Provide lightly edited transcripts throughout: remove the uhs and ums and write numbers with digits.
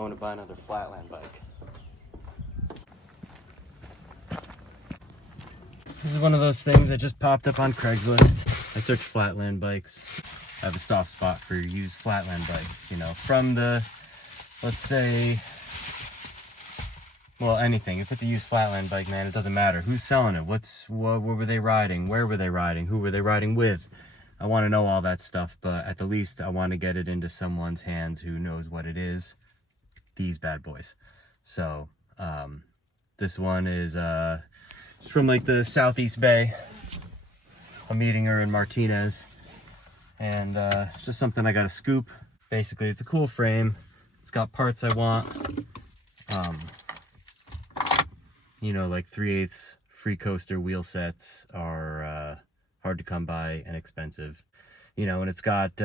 going to buy another Flatland bike. This is one of those things that just popped up on Craigslist. I searched Flatland bikes. I have a soft spot for used Flatland bikes, you know, from the, let's say, well, anything. If it's a used Flatland bike, man, it doesn't matter. Who's selling it? What were they riding? Where were they riding? Who were they riding with? I want to know all that stuff, but at the least, I want to get it into someone's hands who knows what it is. These bad boys. So, this one is it's from like the Southeast Bay. I'm meeting her in Martinez. And it's just something I got to scoop. Basically, it's a cool frame. It's got parts I want. You know, like 3/8 free coaster wheel sets are hard to come by and expensive. You know, and it's got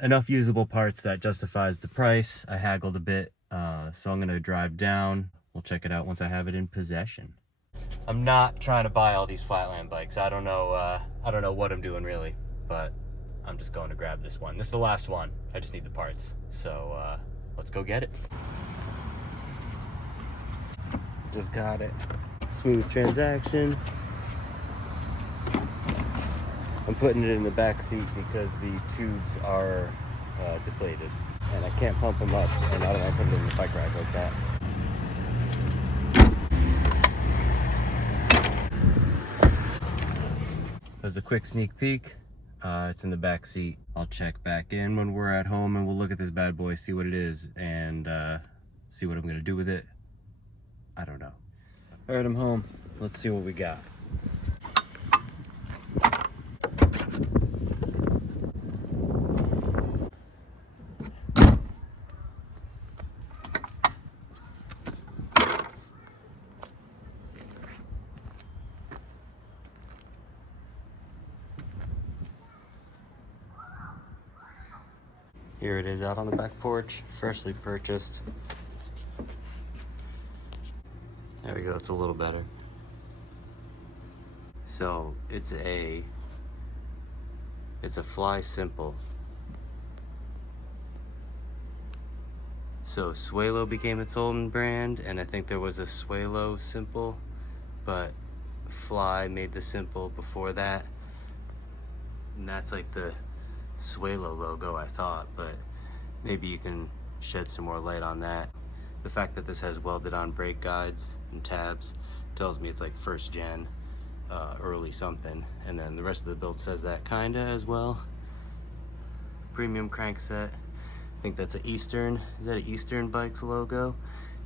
enough usable parts that justifies the price. I haggled a bit, so I'm gonna drive down. We'll check it out once I have it in possession. I'm not trying to buy all these Flatland bikes. I don't know what I'm doing really, but I'm just going to grab this one. This is the last one. I just need the parts. So let's go get it. Just got it. Smooth transaction. I'm putting it in the back seat because the tubes are deflated. And I can't pump them up, and I don't want to put it in the bike rack like that. There's a quick sneak peek. It's in the back seat. I'll check back in when we're at home and we'll look at this bad boy, see what it is, and see what I'm gonna do with it. I don't know. All right, I'm home. Let's see what we got. Here it is out on the back porch, freshly purchased. There we go, it's a little better. So it's a Fly Simple. So Suelo became its own brand, and I think there was a Suelo Simple, but Fly made the Simple before that. And that's like the Suelo logo, I thought, but maybe you can shed some more light on that. The fact that this has welded on brake guides and tabs tells me it's like first gen, early something, and then the rest of the build says that kinda as well. Premium crankset. I think that's an Eastern. Is that an Eastern Bikes logo?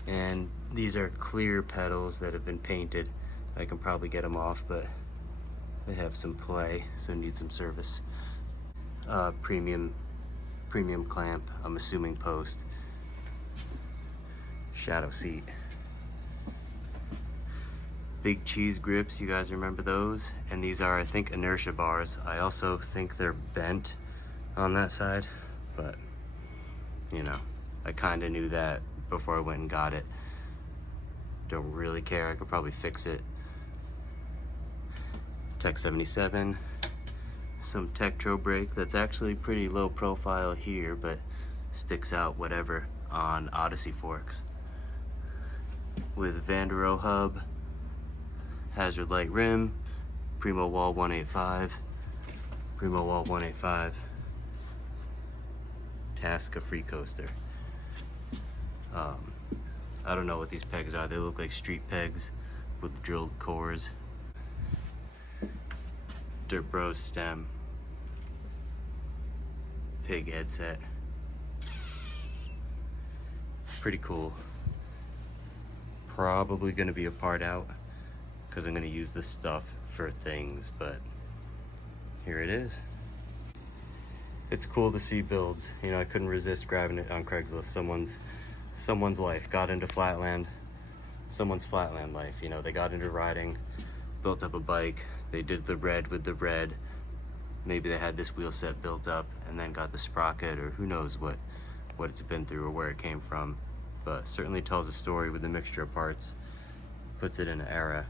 And these are clear pedals that have been painted. I can probably get them off, but they have some play, so need some service. Premium clamp, I'm assuming post. Shadow seat. Big cheese grips, you guys remember those? And these are, I think, inertia bars. I also think they're bent on that side, but you know, I kind of knew that before I went and got it. Don't really care, I could probably fix it. Tech 77. Some Tektro brake that's actually pretty low profile here, but sticks out whatever on Odyssey forks. With Vandero hub, hazard light rim, Primo Wall 185, Primo Wall 185, Tasca free coaster. I don't know what these pegs are. They look like street pegs with drilled cores. Dirt Bros stem, pig headset. Pretty cool. Probably gonna be a part out because I'm gonna use this stuff for things, but here it is. It's cool to see builds. You know, I couldn't resist grabbing it on Craigslist. Someone's life got into Flatland. Someone's Flatland life. You know, they got into riding, built up a bike. They did the red with the red. Maybe they had this wheel set built up and then got the sprocket, or who knows what it's been through or where it came from. But certainly tells a story with a mixture of parts, puts it in an era,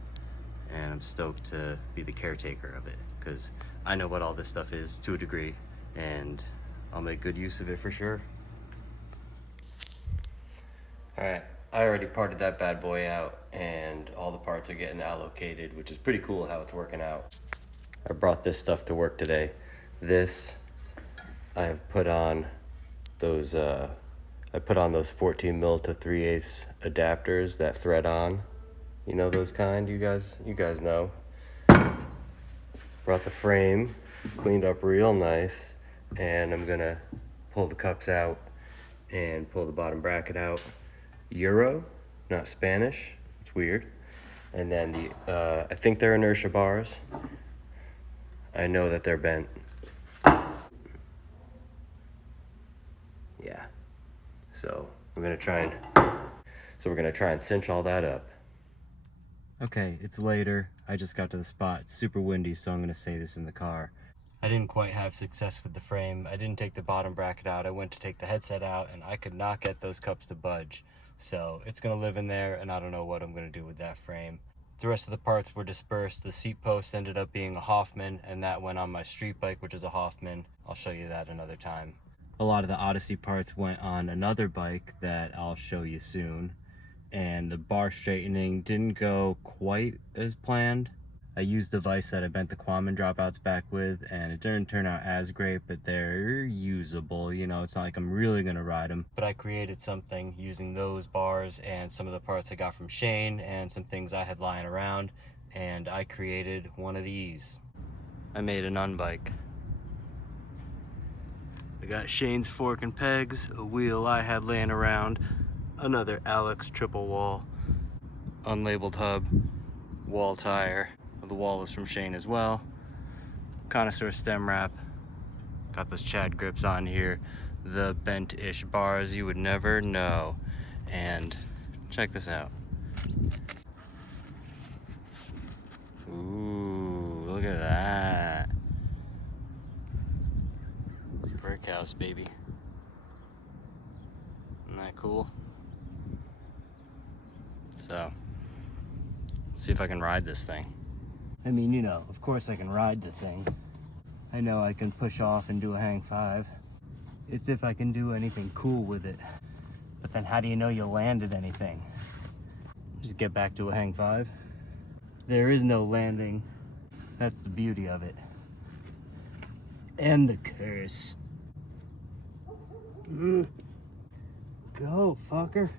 and I'm stoked to be the caretaker of it because I know what all this stuff is to a degree, and I'll make good use of it for sure. Alright, I already parted that bad boy out and all the parts are getting allocated, which is pretty cool how it's working out. I brought this stuff to work today. This, I have put on those, I put on those 14 mil to 3/8 adapters that thread on. You know those kind, you guys know. Brought the frame, cleaned up real nice, and I'm gonna pull the cups out and pull the bottom bracket out. Euro, not Spanish, it's weird. And then I think they're inertia bars. I know that they're bent. Yeah. So we're gonna try and cinch all that up. Okay, it's later. I just got to the spot. It's super windy, so I'm gonna say this in the car. I didn't quite have success with the frame. I didn't take the bottom bracket out. I went to take the headset out and I could not get those cups to budge. So it's gonna live in there and I don't know what I'm gonna do with that frame. The rest of the parts were dispersed. The seat post ended up being a Hoffman and that went on my street bike, which is a Hoffman. I'll show you that another time. A lot of the Odyssey parts went on another bike that I'll show you soon. And the bar straightening didn't go quite as planned. I used the vise that I bent the Quammen dropouts back with, and it didn't turn out as great, but they're usable. You know, it's not like I'm really gonna ride them. But I created something using those bars and some of the parts I got from Shane and some things I had lying around, and I created one of these. I made an unbike. I got Shane's fork and pegs, a wheel I had laying around, another Alex triple wall, unlabeled hub, wall tire. The wall is from Shane as well. Connoisseur stem wrap. Got those Chad grips on here. The bent-ish bars you would never know. And check this out. Ooh, look at that. Brick house, baby. Isn't that cool? So, let's see if I can ride this thing. I mean, you know, of course I can ride the thing. I know I can push off and do a hang 5. It's if I can do anything cool with it. But then how do you know you landed anything? Just get back to a hang 5. There is no landing. That's the beauty of it. And the curse. Go, fucker.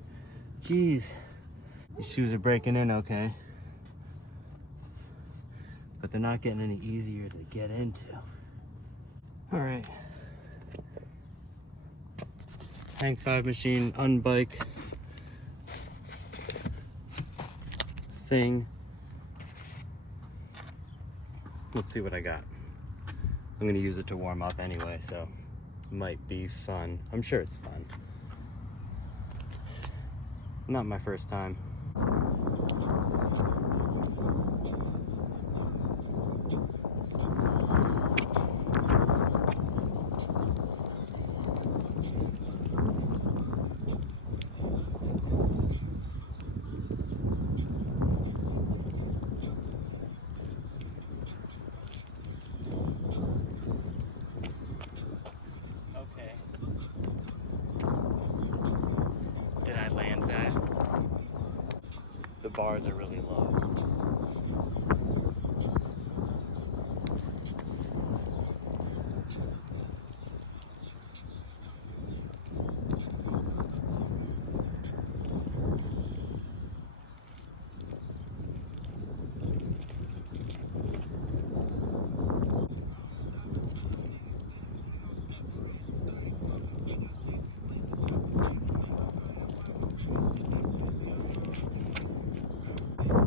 Jeez. These shoes are breaking in okay. But they're not getting any easier to get into. All right. Hang 5 machine, unbike thing. Let's see what I got. I'm gonna use it to warm up anyway, so it might be fun. I'm sure it's fun. Not my first time. Did I land that? The bars are really low.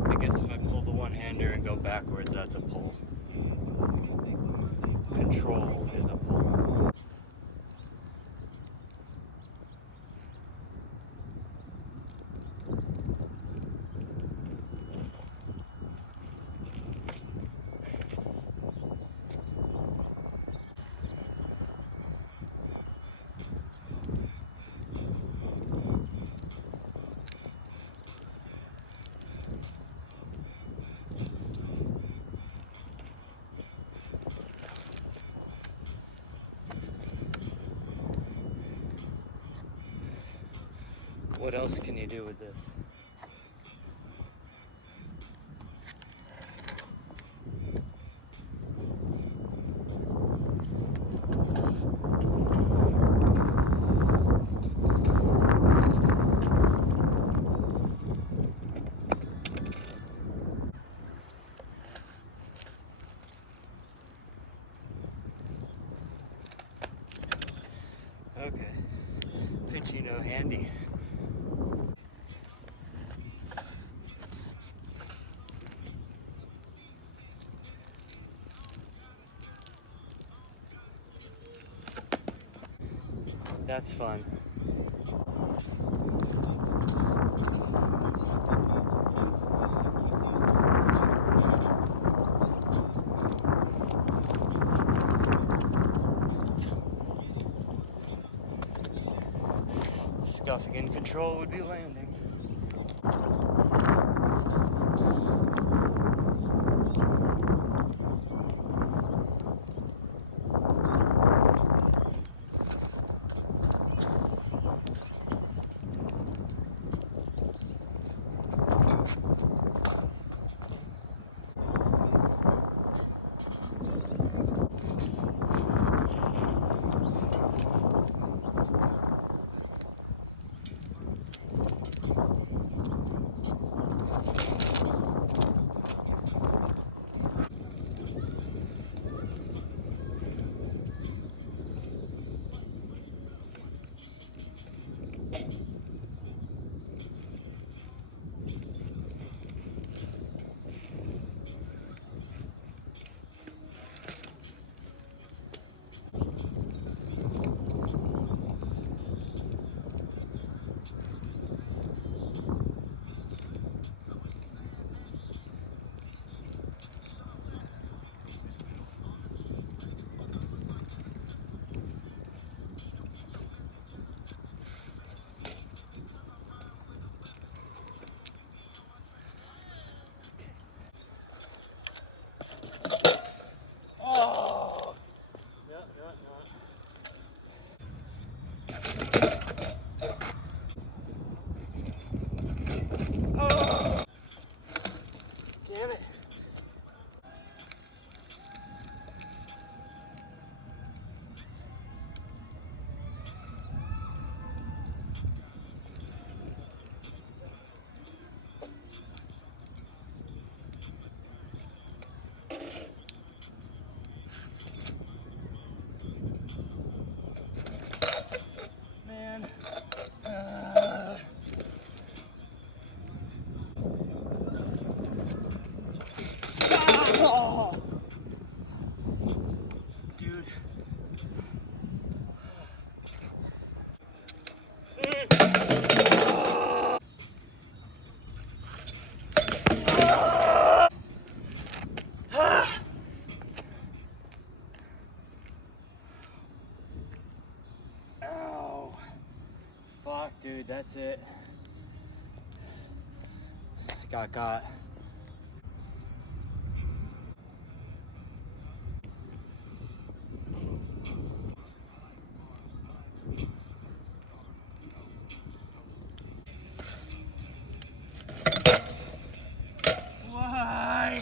I guess if I pull the one-hander and go backwards, that's a pull. Control is a pull. What else can you do with this? Okay. Pinchy no handy. That's fun. Scuffing in control would be landing. Oh! Oh! Damn it. Man. Oh! Dude. Ow. Fuck, dude, that's it. Got. Why?